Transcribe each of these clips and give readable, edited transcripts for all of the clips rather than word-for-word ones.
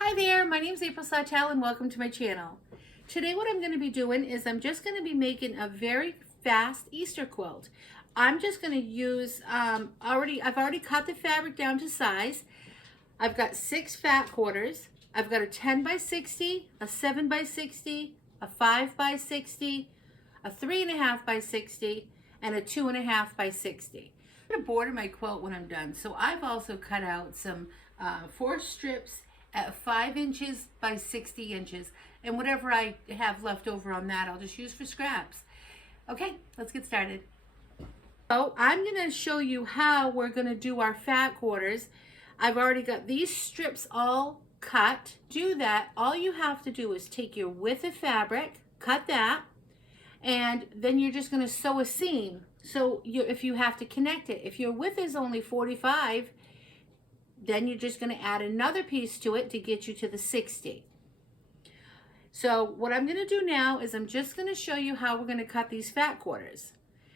Hi there, my name is April Sawtelle and welcome to my channel. Today what I'm going to be doing is I'm just going to be making a very fast Easter quilt. I'm just going to use, I've already cut the fabric down to size. I've got 6 fat quarters. I've got a 10 by 60, a 7 by 60, a 5 by 60, a 3.5 by 60, and a 2.5 by 60. I'm going to border my quilt when I'm done. So I've also cut out some 4 strips at 5 inches by 60 inches. And whatever I have left over on that, I'll just use for scraps. Okay, let's get started. So I'm going to show you how we're going to do our fat quarters. I've already got these strips all cut. To do that, all you have to do is take your width of fabric, cut that, and then you're just going to sew a seam. So if you have to connect it, if your width is only 45, then you're just going to add another piece to it to get you to the 60. So what I'm going to do now is I'm just going to show you how we're going to cut these fat quarters.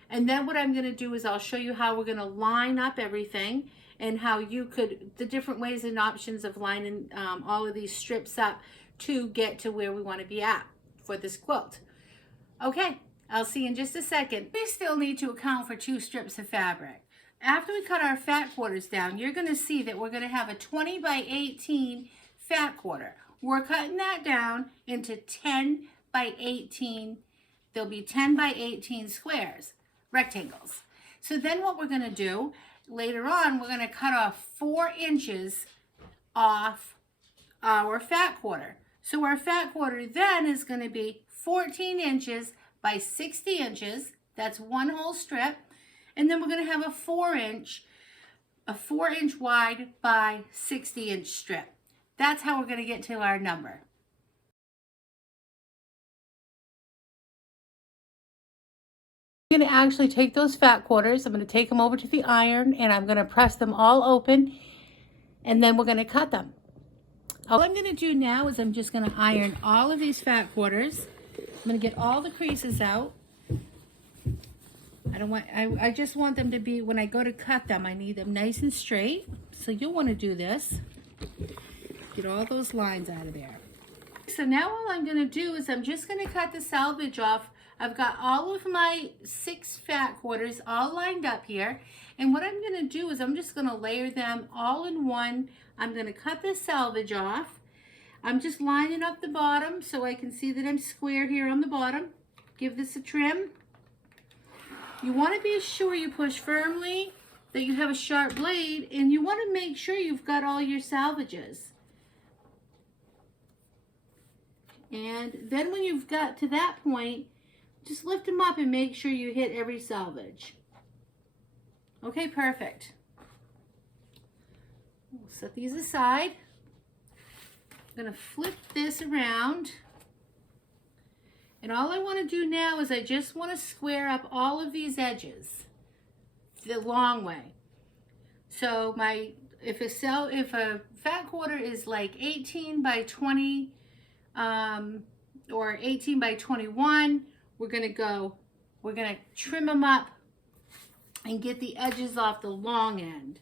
And then what I'm going to do is I'll show you how we're going to line up everything and how you could, the different ways and options of lining all of these strips up to get to where we want to be at for this quilt. Okay, I'll see you in just a second. We still need to account for 2 strips of fabric. After we cut our fat quarters down, you're going to see that we're going to have a 20 by 18 fat quarter. We're cutting that down into 10 by 18. There'll be 10 by 18 squares, rectangles. So then what we're going to do, later on, we're going to cut off 4 inches off our fat quarter. So our fat quarter then is going to be 14 inches by 60 inches. That's one whole strip. And then we're going to have a 4 inch wide by 60 inch strip. That's how we're going to get to our number. I'm going to actually take those fat quarters, I'm going to take them over to the iron and I'm going to press them all open and then we're going to cut them. All I'm going to do now is I'm just going to iron all of these fat quarters. I'm going to get all the creases out. I just want them to be, when I go to cut them, I need them nice and straight. So you'll want to do this. Get all those lines out of there. So now all I'm going to do is I'm just going to cut the selvage off. I've got all of my 6 fat quarters all lined up here. And what I'm going to do is I'm just going to layer them all in one. I'm going to cut the selvage off. I'm just lining up the bottom so I can see that I'm square here on the bottom. Give this a trim. You want to be sure you push firmly, that you have a sharp blade, and you want to make sure you've got all your salvages. And then when you've got to that point, just lift them up and make sure you hit every salvage. Okay, perfect. We'll set these aside. I'm going to flip this around. And all I want to do now is I just want to square up all of these edges the long way. So if a fat quarter is like 18 by 20 or 18 by 21, we're going to trim them up and get the edges off the long end.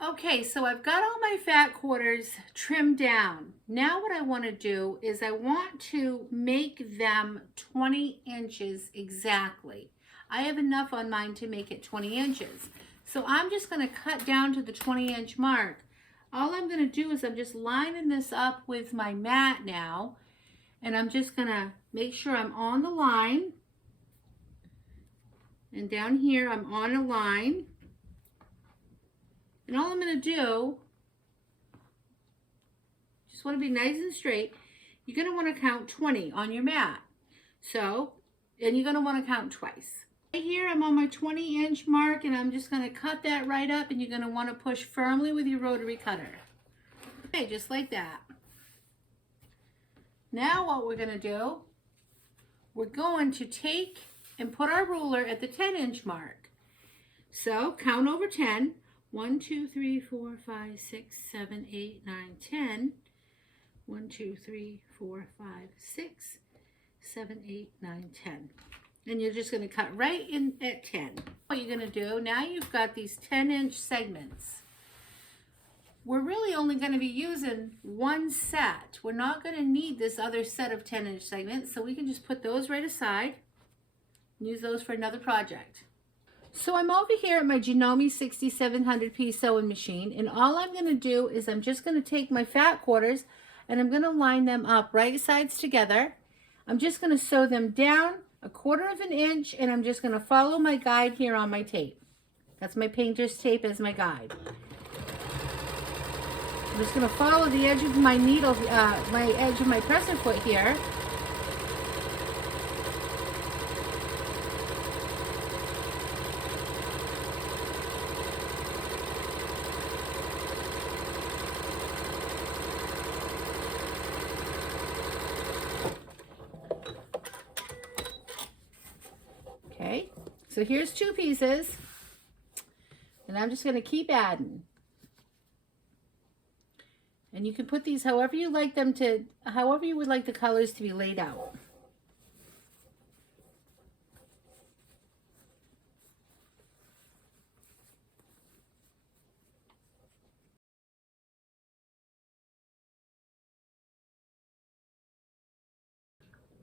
Okay, so I've got all my fat quarters trimmed down. Now what I want to do is I want to make them 20 inches exactly. I have enough on mine to make it 20 inches. So I'm just going to cut down to the 20-inch mark. All I'm going to do is I'm just lining this up with my mat now. And I'm just going to make sure I'm on the line. And down here I'm on a line. And all I'm going to do, just want to be nice and straight, you're going to want to count 20 on your mat. So, and you're going to want to count twice. Right here I'm on my 20-inch mark and I'm just going to cut that right up and you're going to want to push firmly with your rotary cutter. Okay, just like that. Now what we're going to do, we're going to take and put our ruler at the 10-inch mark. So count over 10. 1, 2, 3, 4, 5, 6, 7, 8, 9, 10. 1, 2, 3, 4, 5, 6, 7, 8, 9, 10. And you're just going to cut right in at 10. What you're going to do, now you've got these 10-inch segments. we're really only going to be using one set. We're not going to need this other set of 10-inch segments, so we can just put those right aside and use those for another project. So I'm over here at my Janome 6700 piece sewing machine, and all I'm going to do is I'm just going to take my fat quarters and I'm going to line them up right sides together. I'm just going to sew them down 1/4 inch, and I'm just going to follow my guide here on my tape. That's my painter's tape as my guide. I'm just going to follow the edge of my needle, my edge of my presser foot here. Okay, so here's 2 pieces, and I'm just going to keep adding. And you can put these however you like them to, however you would like the colors to be laid out.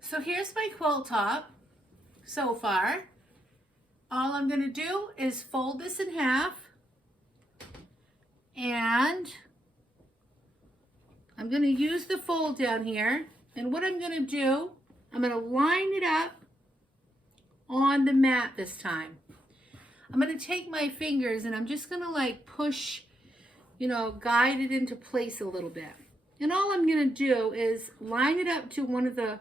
So here's my quilt top so far. All I'm going to do is fold this in half, and I'm going to use the fold down here, and what I'm going to do, I'm going to line it up on the mat this time. I'm going to take my fingers and I'm just going to like push, you know, guide it into place a little bit. And all I'm going to do is line it up to one of the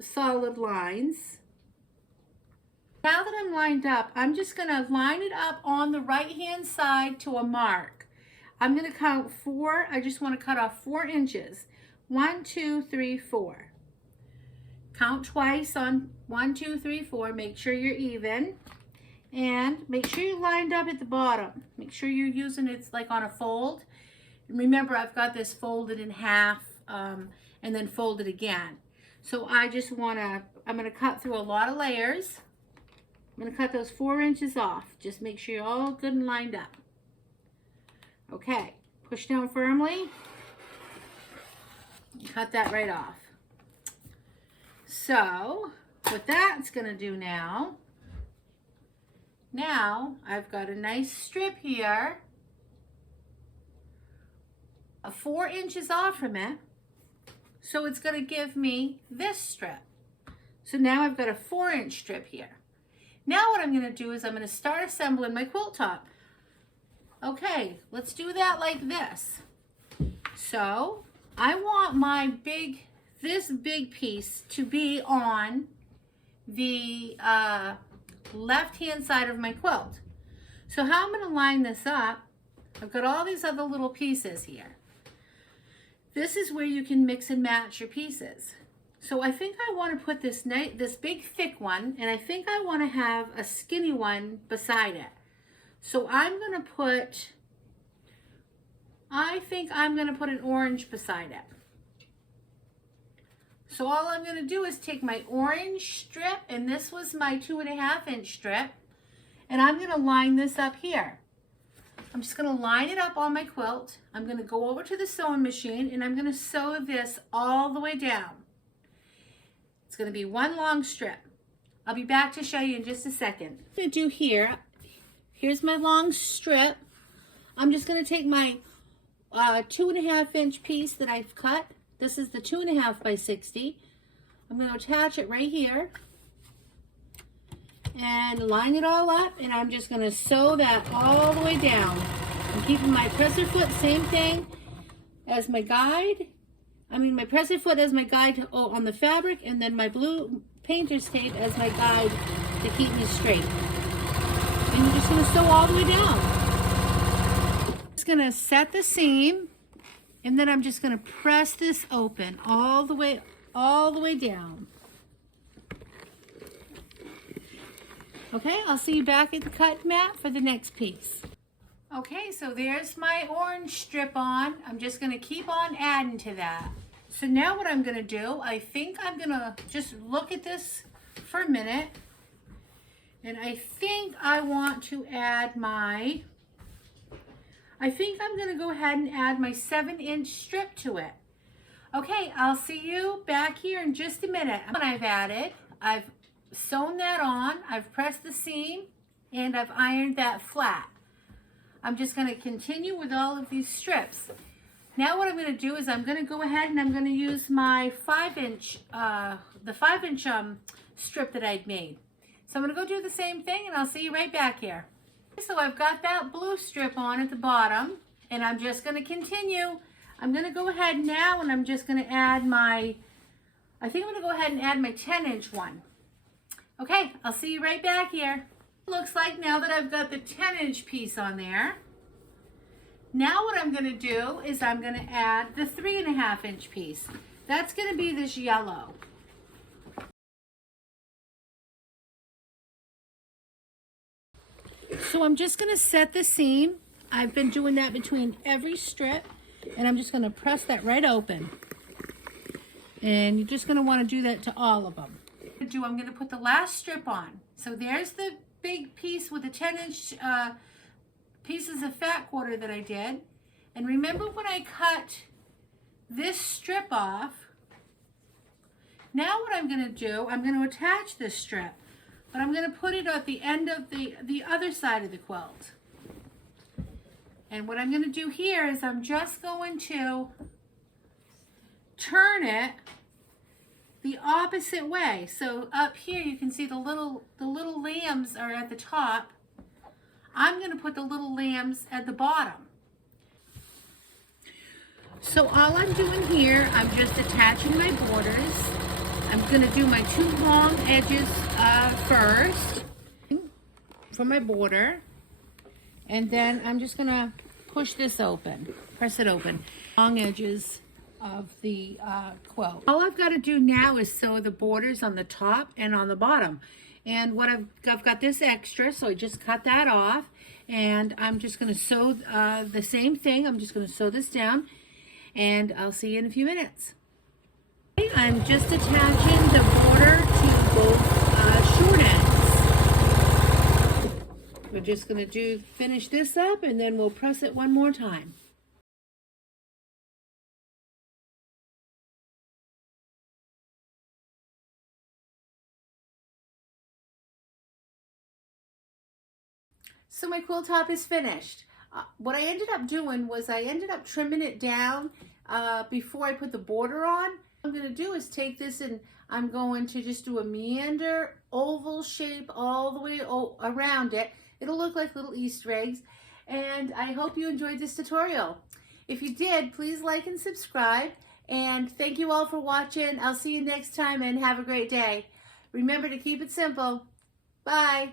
solid lines. Now that I'm lined up, I'm just going to line it up on the right hand side to a mark. I'm going to count 4. I just want to cut off 4 inches. 1, 2, 3, 4. Count twice on 1, 2, 3, 4. Make sure you're even. And make sure you're lined up at the bottom. Make sure you're using it like on a fold. And remember, I've got this folded in half and then folded again. So I just want to, I'm going to cut through a lot of layers. I'm going to cut those 4 inches off. Just make sure you're all good and lined up. Okay, push down firmly. Cut that right off. So what that's going to do now I've got a nice strip here, 4 inches off from it. So it's going to give me this strip. So now I've got a 4-inch strip here. Now what I'm going to do is I'm going to start assembling my quilt top. Okay, let's do that like this. So I want my this big piece to be on the left-hand side of my quilt. So how I'm going to line this up, I've got all these other little pieces here. This is where you can mix and match your pieces. So I think I want to put this big thick one, and I think I want to have a skinny one beside it. So I'm going to put, I think I'm going to put an orange beside it. So all I'm going to do is take my orange strip, and this was my 2.5-inch strip, and I'm going to line this up here. I'm just going to line it up on my quilt. I'm going to go over to the sewing machine, and I'm going to sew this all the way down. It's going to be one long strip. I'll be back to show you in just a second. What I'm going to do here, here's my long strip. I'm just going to take my 2.5-inch piece that I've cut. This is the 2.5 by 60. I'm going to attach it right here and line it all up, and I'm just going to sew that all the way down. I'm keeping my presser foot, same thing as my guide. My presser foot as my guide on the fabric, and then my blue painter's tape as my guide to keep me straight. And you're just going to sew all the way down. Just going to set the seam, and then I'm just going to press this open all the way down. Okay, I'll see you back at the cut mat for the next piece. Okay, so there's my orange strip on. I'm just going to keep on adding to that. So now what I'm going to do, I think I'm going to just look at this for a minute. And I think I want to add I think I'm going to go ahead and add my 7-inch strip to it. Okay, I'll see you back here in just a minute. What I've sewn that on, I've pressed the seam, and I've ironed that flat. I'm just going to continue with all of these strips. Now what I'm going to do is I'm going to go ahead and I'm going to use my 5-inch, the 5-inch strip that I'd made. So I'm going to go do the same thing, and I'll see you right back here. So I've got that blue strip on at the bottom, and I'm just going to continue. I'm going to go ahead now, and I'm just going to add my, I think I'm going to go ahead and add my 10-inch one. Okay, I'll see you right back here. Looks like now that I've got the 10-inch piece on there, now what I'm going to do is I'm going to add the 3.5-inch piece. That's going to be this yellow. So I'm just going to set the seam. I've been doing that between every strip, and I'm just going to press that right open. And you're just going to want to do that to all of them. I'm going to put the last strip on. So there's the big piece with the 10-inch pieces of fat quarter that I did. And remember when I cut this strip off, now what I'm going to do, I'm going to attach this strip, but I'm going to put it at the end of the other side of the quilt. And what I'm going to do here is I'm just going to turn it the opposite way. So up here you can see the little lambs are at the top. I'm going to put the little lambs at the bottom. So all I'm doing here, I'm just attaching my borders. I'm going to do my 2 long edges first for my border. And then I'm just going to push this open, press it open. Long edges of the quilt. All I've got to do now is sew the borders on the top and on the bottom. And what I've got this extra, so I just cut that off, and I'm just going to sew the same thing. I'm just going to sew this down, and I'll see you in a few minutes. I'm just attaching the border to both short ends. We're just going to finish this up, and then we'll press it one more time. So my quilt top is finished. What I ended up doing was I ended up trimming it down before I put the border on. What I'm going to do is take this and I'm going to just do a meander oval shape all the way around it. It'll look like little Easter eggs. And I hope you enjoyed this tutorial. If you did, please like and subscribe. And thank you all for watching. I'll see you next time and have a great day. Remember to keep it simple. Bye.